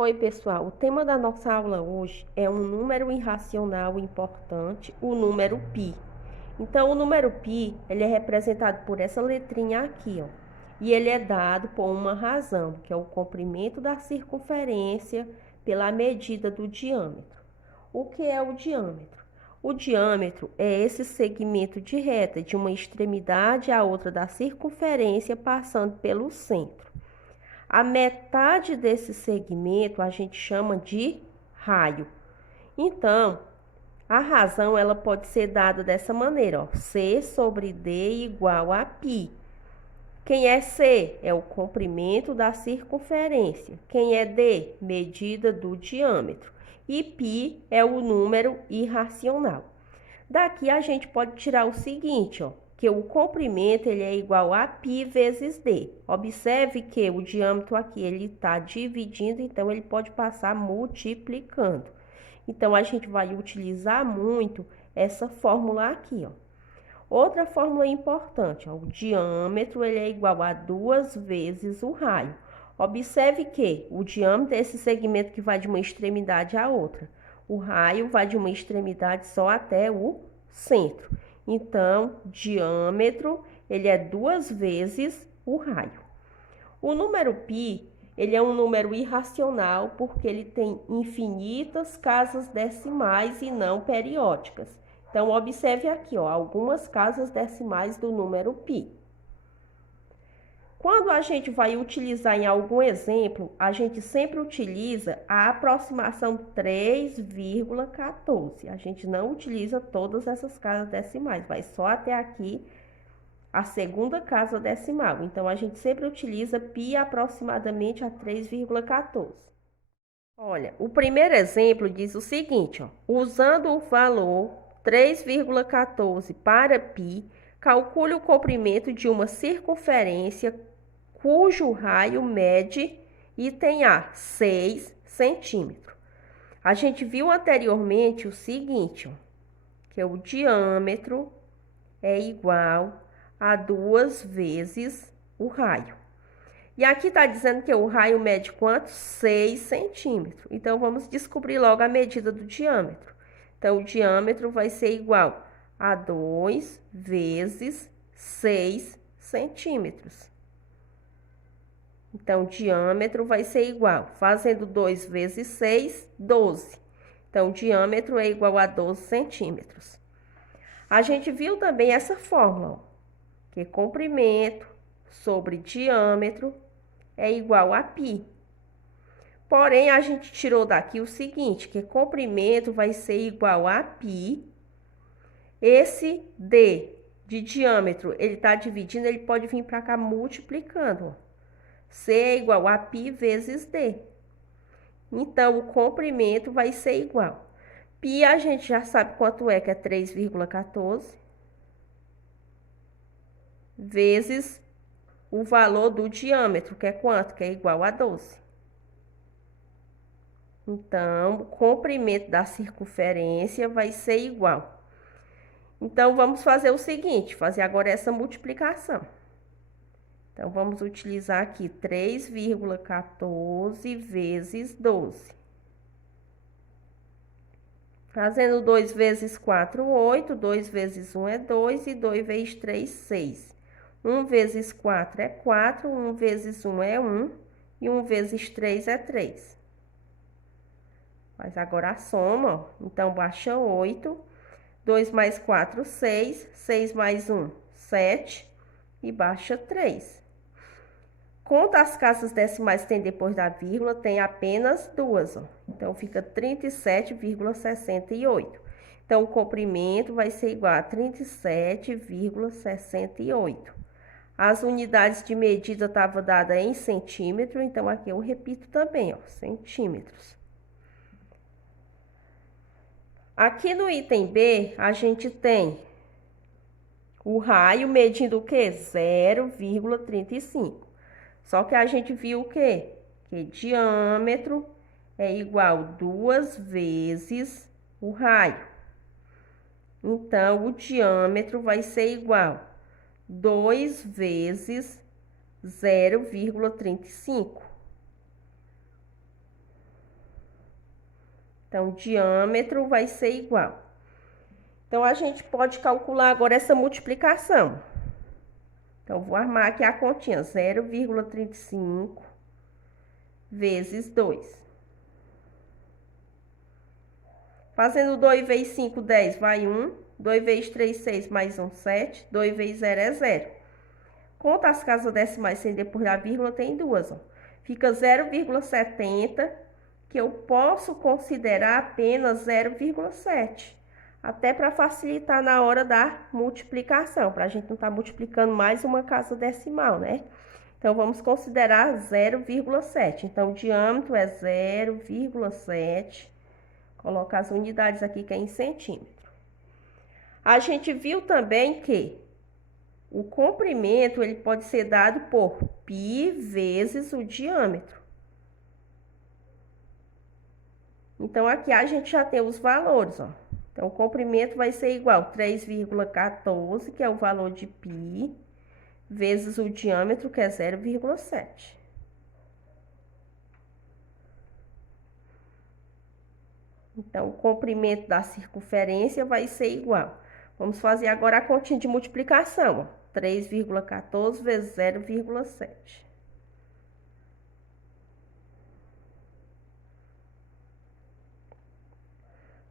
Oi, pessoal. O tema da nossa aula hoje é um número irracional importante, o número π. Então, o número π, ele é representado por essa letrinha aqui, ó. E ele é dado por uma razão, que é o comprimento da circunferência pela medida do diâmetro. O que é o diâmetro? O diâmetro é esse segmento de reta de uma extremidade à outra da circunferência passando pelo centro. A metade desse segmento a gente chama de raio. Então, a razão ela pode ser dada dessa maneira, ó, C sobre D igual a π. Quem é C? É o comprimento da circunferência. Quem é D? Medida do diâmetro. E π é o número irracional. Daqui a gente pode tirar o seguinte, ó, que o comprimento ele é igual a π vezes d. Observe que o diâmetro aqui ele está dividindo, então ele pode passar multiplicando. Então a gente vai utilizar muito essa fórmula aqui, ó. Outra fórmula importante, ó, o diâmetro ele é igual a 2 vezes o raio. Observe que o diâmetro é esse segmento que vai de uma extremidade à outra. O raio vai de uma extremidade só até o centro. Então, diâmetro, ele é 2 vezes o raio. O número π, ele é um número irracional porque ele tem infinitas casas decimais e não periódicas. Então, observe aqui, ó, algumas casas decimais do número π. Quando a gente vai utilizar em algum exemplo, a gente sempre utiliza a aproximação 3,14. A gente não utiliza todas essas casas decimais, vai só até aqui a segunda casa decimal. Então, a gente sempre utiliza π aproximadamente a 3,14. Olha, o primeiro exemplo diz o seguinte, ó, usando o valor 3,14 para π, calcule o comprimento de uma circunferência cujo raio mede item A, 6 centímetros. A gente viu anteriormente o seguinte, ó, que o diâmetro é igual a 2 vezes o raio. E aqui está dizendo que o raio mede quanto? 6 centímetros. Então, vamos descobrir logo a medida do diâmetro. Então, o diâmetro vai ser igual a 2 vezes 6 centímetros. Então, o diâmetro vai ser igual, fazendo 2 vezes 6, 12. Então, o diâmetro é igual a 12 centímetros. A gente viu também essa fórmula, ó, que comprimento sobre diâmetro é igual a π. Porém, a gente tirou daqui o seguinte, que comprimento vai ser igual a π. Esse D de diâmetro, ele está dividindo, ele pode vir para cá multiplicando, ó. C é igual a π vezes D. Então, o comprimento vai ser igual. Π a gente já sabe quanto é, que é 3,14 vezes o valor do diâmetro, que é quanto? Que é igual a 12. Então, o comprimento da circunferência vai ser igual. Então, vamos fazer o seguinte, fazer agora essa multiplicação. Então, vamos utilizar aqui 3,14 vezes 12. Fazendo 2 vezes 4, 8. 2 vezes 1 é 2. E 2 vezes 3, 6. 1 vezes 4 é 4. 1 vezes 1 é 1. E 1 vezes 3 é 3. Faz agora a soma, ó. Então, baixa 8. 2 mais 4, 6. 6 mais 1, 7. E baixa 3. Conta as casas decimais que tem depois da vírgula, tem apenas 2, ó. Então, fica 37,68. Então, o comprimento vai ser igual a 37,68. As unidades de medida estavam dadas em centímetro, então aqui eu repito também, ó, centímetros. Aqui no item B, a gente tem o raio medindo o quê? 0,35. Só que a gente viu o quê? Que diâmetro é igual a 2 vezes o raio. Então, o diâmetro vai ser igual a 2 vezes 0,35. Então, diâmetro vai ser igual. Então, a gente pode calcular agora essa multiplicação. Então, vou armar aqui a continha, 0,35 vezes 2. Fazendo 2 vezes 5, 10, vai 1. 2 vezes 3, 6, mais 1, 7. 2 vezes 0 é 0. Conta as casas decimais sem depois da vírgula, tem duas, ó. Fica 0,70, que eu posso considerar apenas 0,7. Até para facilitar na hora da multiplicação, para a gente não estar multiplicando mais uma casa decimal, né? Então, vamos considerar 0,7. Então, o diâmetro é 0,7. Colocar as unidades aqui que é em centímetro. A gente viu também que o comprimento ele pode ser dado por π vezes o diâmetro. Então, aqui a gente já tem os valores, ó. Então, o comprimento vai ser igual a 3,14, que é o valor de π, vezes o diâmetro, que é 0,7. Então, o comprimento da circunferência vai ser igual. Vamos fazer agora a continha de multiplicação, ó. 3,14 vezes 0,7.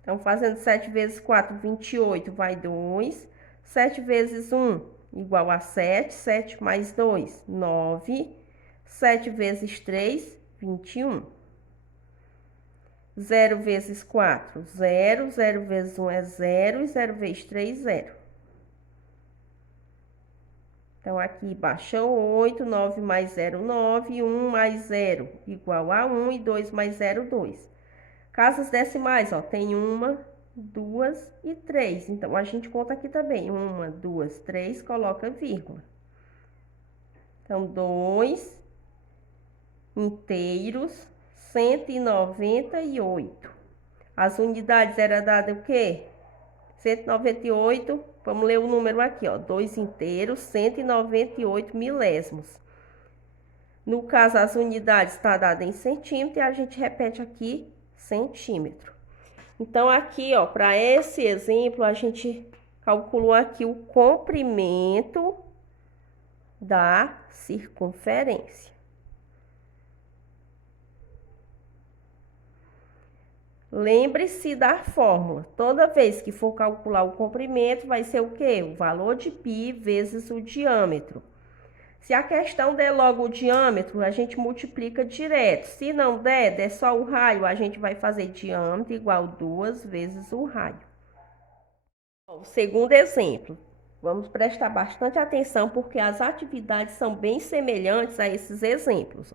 Então, fazendo 7 vezes 4, 28, vai 2. 7 vezes 1, igual a 7. 7 mais 2, 9. 7 vezes 3, 21. 0 vezes 4, 0. 0 vezes 1 é 0. E 0 vezes 3, 0. Então, aqui baixou 8. 9 mais 0, 9. 1 mais 0, igual a 1. E 2 mais 0, 2. Casas decimais, ó, tem 1, 2 e 3. Então, a gente conta aqui também. 1, 2, 3, coloca vírgula. Então, 2 inteiros, 198. As unidades eram dadas o quê? 198. Vamos ler o número aqui, ó. 2 inteiros, 198 milésimos. No caso, as unidades estão dadas em centímetro e a gente repete aqui centímetro. Então, aqui, ó, para esse exemplo, a gente calculou aqui o comprimento da circunferência. Lembre-se da fórmula. Toda vez que for calcular o comprimento, vai ser o quê? O valor de π vezes o diâmetro. Se a questão der logo o diâmetro, a gente multiplica direto. Se não der só o raio, a gente vai fazer diâmetro igual 2 vezes o raio. O segundo exemplo. Vamos prestar bastante atenção porque as atividades são bem semelhantes a esses exemplos.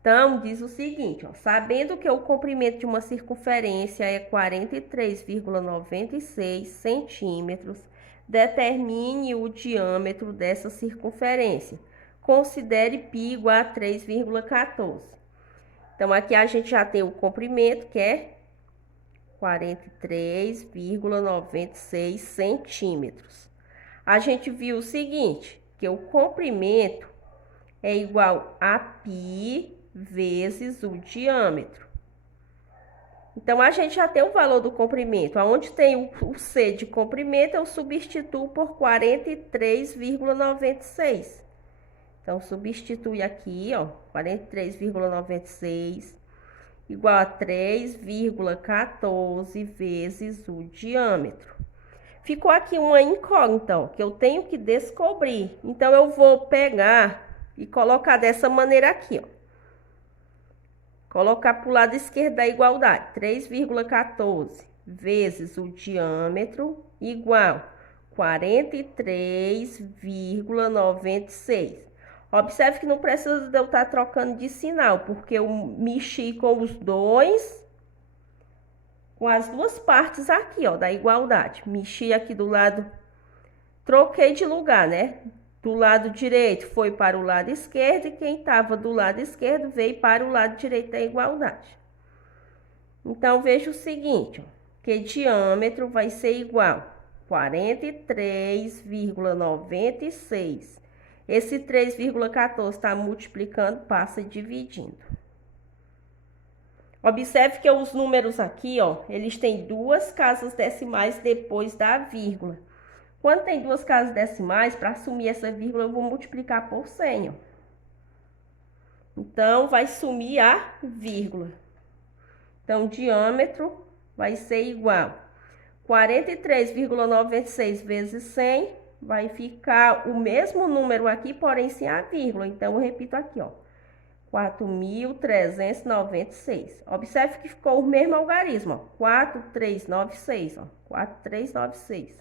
Então, diz o seguinte, ó, sabendo que o comprimento de uma circunferência é 43,96 centímetros, determine o diâmetro dessa circunferência. Considere π igual a 3,14. Então, aqui a gente já tem o comprimento, que é 43,96 centímetros. A gente viu o seguinte, que o comprimento é igual a π vezes o diâmetro. Então, a gente já tem o valor do comprimento. Onde tem o C de comprimento, eu substituo por 43,96. Então, substitui aqui, ó, 43,96 igual a 3,14 vezes o diâmetro. Ficou aqui uma incógnita, ó, que eu tenho que descobrir. Então, eu vou pegar e colocar dessa maneira aqui, ó. Colocar para o lado esquerdo da igualdade, 3,14 vezes o diâmetro igual 43,96. Observe que não precisa de eu estar trocando de sinal, porque eu mexi com os dois, com as duas partes aqui, ó, da igualdade. Mexi aqui do lado, troquei de lugar, né? Do lado direito foi para o lado esquerdo e quem estava do lado esquerdo veio para o lado direito da igualdade. Então, veja o seguinte, ó, que diâmetro vai ser igual a 43,96. Esse 3,14 está multiplicando, passa dividindo. Observe que os números aqui, ó, eles têm 2 casas decimais depois da vírgula. Quando tem 2 casas decimais, para sumir essa vírgula, eu vou multiplicar por 100, ó. Então, vai sumir a vírgula. Então, diâmetro vai ser igual a 43,96 vezes 100, vai ficar o mesmo número aqui, porém sem a vírgula. Então, eu repito aqui, ó. 4.396. Observe que ficou o mesmo algarismo, ó. 4.396, ó. 4.396.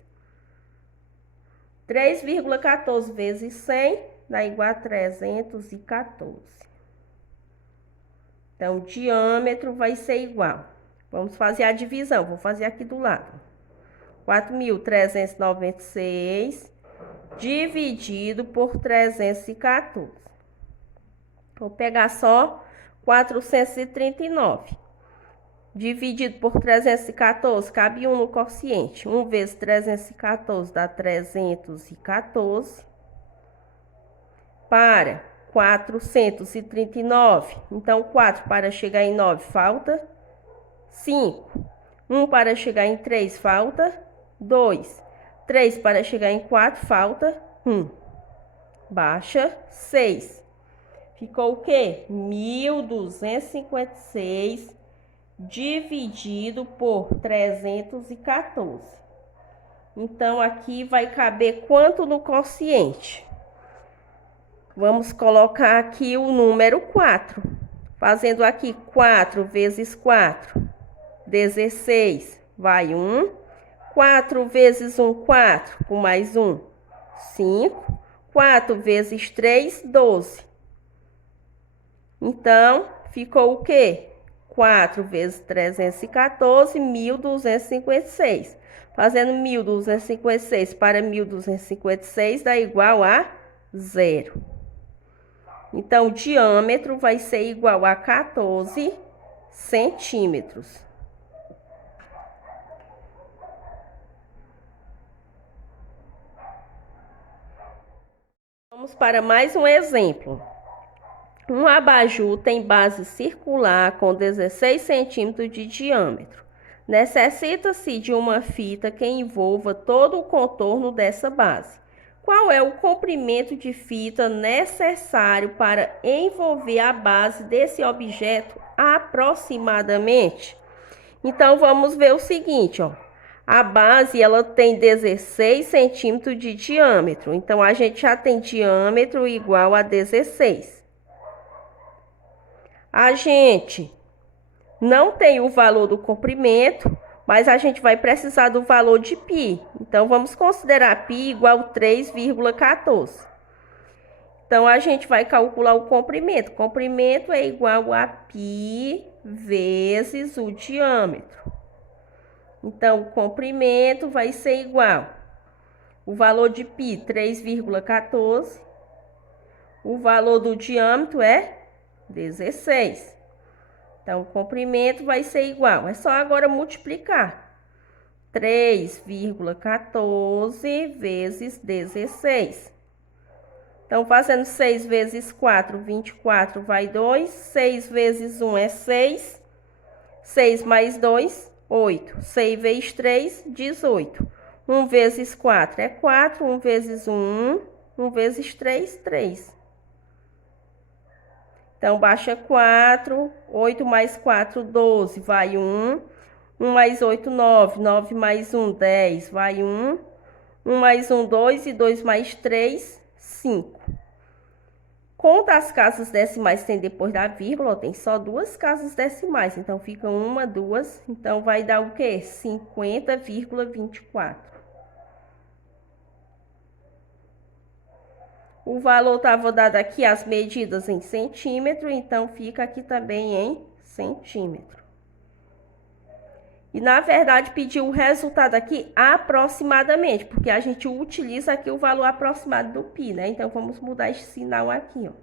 3,14 vezes 100 dá igual a 314. Então, o diâmetro vai ser igual. Vamos fazer a divisão, vou fazer aqui do lado. 4.396 dividido por 314. Vou pegar só 439. Dividido por 314, cabe 1 no quociente. 1 vezes 314 dá 314. Para 439. Então, 4 para chegar em 9 falta 5. 1 para chegar em 3 falta 2. 3 para chegar em 4 falta 1. Baixa 6. Ficou o quê? 1.256 dividido por 314. Então, aqui vai caber quanto no quociente? Vamos colocar aqui o número 4. Fazendo aqui 4 vezes 4, 16, vai 1. 4 vezes 1, 4, com mais 1, 5. 4 vezes 3, 12. Então, ficou o quê? 4 vezes 314, 1.256. Fazendo 1.256 para 1.256 dá igual a 0. Então, o diâmetro vai ser igual a 14 centímetros. Vamos para mais um exemplo. Um abajur tem base circular com 16 centímetros de diâmetro. Necessita-se de uma fita que envolva todo o contorno dessa base. Qual é o comprimento de fita necessário para envolver a base desse objeto aproximadamente? Então, vamos ver o seguinte, ó. A base, ela tem 16 centímetros de diâmetro. Então, a gente já tem diâmetro igual a 16. A gente não tem o valor do comprimento, mas a gente vai precisar do valor de π. Então, vamos considerar π igual a 3,14. Então, a gente vai calcular o comprimento. O comprimento é igual a π vezes o diâmetro. Então, o comprimento vai ser igual. O valor de π, 3,14. O valor do diâmetro é 16. Então, o comprimento vai ser igual. É só agora multiplicar. 3,14 vezes 16. Então, fazendo 6 vezes 4, 24 vai 2. 6 vezes 1 é 6. 6 mais 2, 8. 6 vezes 3, 18. 1 vezes 4 é 4. 1 vezes 1, 1 vezes 3, 3. Então, baixa 4, 8 mais 4, 12, vai 1. 1 mais 8, 9, 9 mais 1, 10, vai 1. 1 mais 1, 2 e 2 mais 3, 5. Conta as casas decimais que tem depois da vírgula, tem só 2 casas decimais, então fica 1, 2, então vai dar o quê? 50,24. O valor estava dado aqui, as medidas em centímetro, então fica aqui também em centímetro. E, na verdade, pediu o resultado aqui aproximadamente, porque a gente utiliza aqui o valor aproximado do π, né? Então, vamos mudar esse sinal aqui, ó.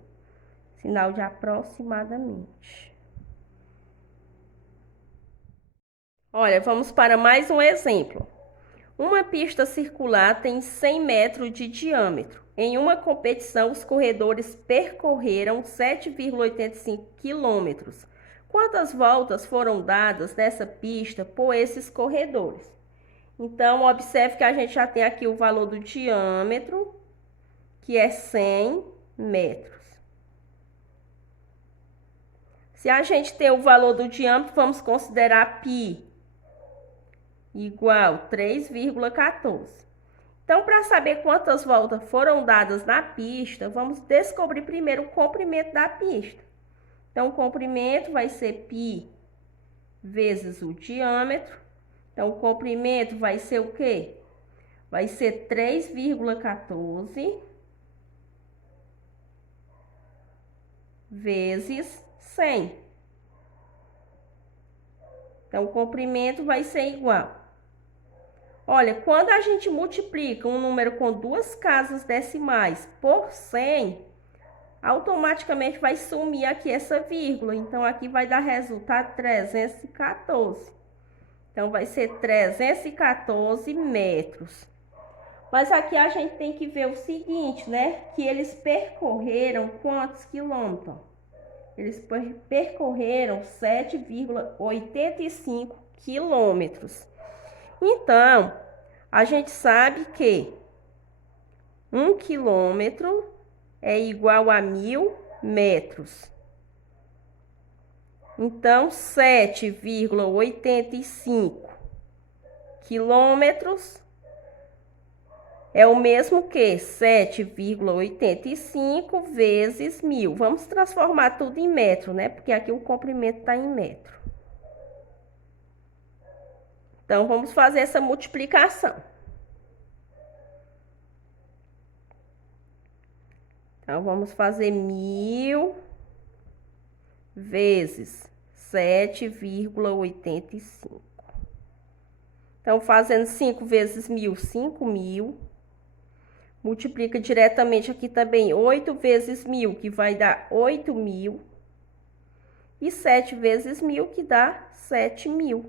Sinal de aproximadamente. Olha, vamos para mais um exemplo. Uma pista circular tem 100 metros de diâmetro. Em uma competição, os corredores percorreram 7,85 quilômetros. Quantas voltas foram dadas nessa pista por esses corredores? Então, observe que a gente já tem aqui o valor do diâmetro, que é 100 metros. Se a gente tem o valor do diâmetro, vamos considerar π igual 3,14. Então, para saber quantas voltas foram dadas na pista, vamos descobrir primeiro o comprimento da pista. Então, o comprimento vai ser π vezes o diâmetro. Então, o comprimento vai ser o quê? Vai ser 3,14 vezes 100. Então, o comprimento vai ser igual. Olha, quando a gente multiplica um número com duas casas decimais por 100, automaticamente vai sumir aqui essa vírgula. Então, aqui vai dar resultado 314. Então, vai ser 314 metros. Mas aqui a gente tem que ver o seguinte, né? Que eles percorreram quantos quilômetros? Eles percorreram 7,85 quilômetros. Então, a gente sabe que 1 quilômetro é igual a 1000 metros. Então, 7,85 quilômetros é o mesmo que 7,85 vezes 1000. Vamos transformar tudo em metro, né? Porque aqui o comprimento está em metro. Então, vamos fazer essa multiplicação. Então, vamos fazer 1000 vezes 7,85. Então, fazendo 5 vezes 1000, 5.000. Multiplica diretamente aqui também 8 vezes 1000, que vai dar 8.000. E 7 vezes 1000, que dá 7.000.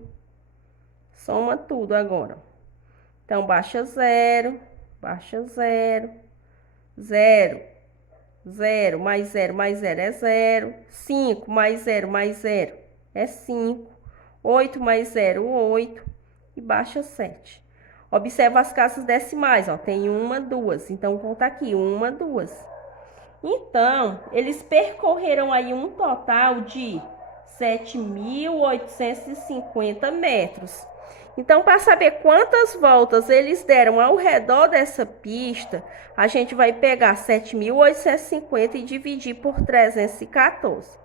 Soma tudo agora. Então, baixa 0, baixa 0, 0, 0 mais 0 mais 0 é 0, 5 mais 0 mais 0 é 5, 8 mais 0, 8 e baixa 7. Observa as casas decimais, ó, tem 1, 2, então conta aqui, 1, 2. Então, eles percorreram aí um total de 7.850 metros. Então, para saber quantas voltas eles deram ao redor dessa pista, a gente vai pegar 7.850 e dividir por 314.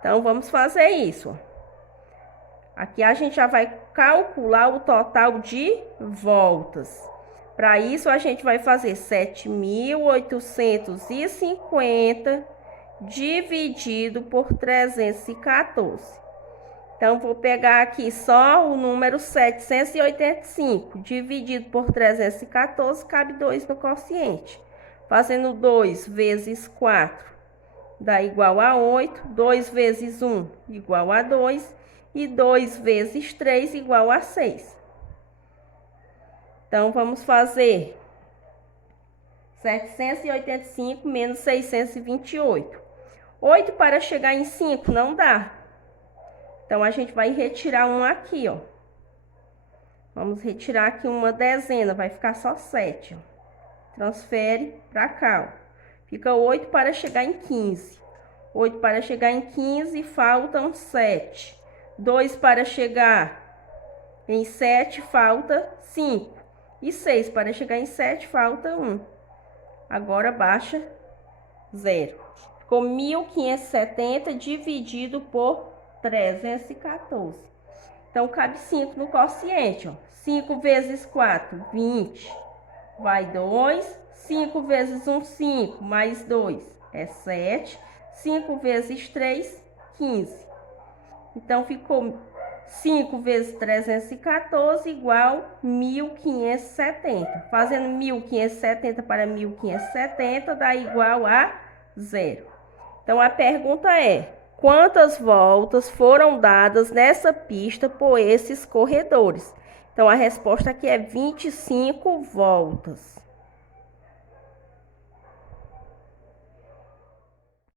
Então, vamos fazer isso. Aqui a gente já vai calcular o total de voltas. Para isso, a gente vai fazer 7.850 dividido por 314. Então, vou pegar aqui só o número 785, dividido por 314, cabe 2 no quociente. Fazendo 2 vezes 4, dá igual a 8. 2 vezes 1, igual a 2. E 2 vezes 3, igual a 6. Então, vamos fazer 785 menos 628. 8 para chegar em 5 não dá. Então, a gente vai retirar um aqui, ó. Vamos retirar aqui uma dezena, vai ficar só 7, ó. Transfere para cá, ó. Fica 8 para chegar em 15. 8 para chegar em 15, faltam 7. 2 para chegar em 7, falta 5. E 6 para chegar em 7, falta 1. Agora, baixa 0. Ficou 1.570 dividido por 314. Então, cabe 5 no quociente, ó. 5 vezes 4, 20. Vai 2. 5 vezes 1, 5. Mais 2 é 7. 5 vezes 3, 15. Então, ficou 5 vezes 314 igual 1.570. Fazendo 1.570 para 1.570 dá igual a 0. Então, a pergunta é: quantas voltas foram dadas nessa pista por esses corredores? Então, a resposta aqui é 25 voltas.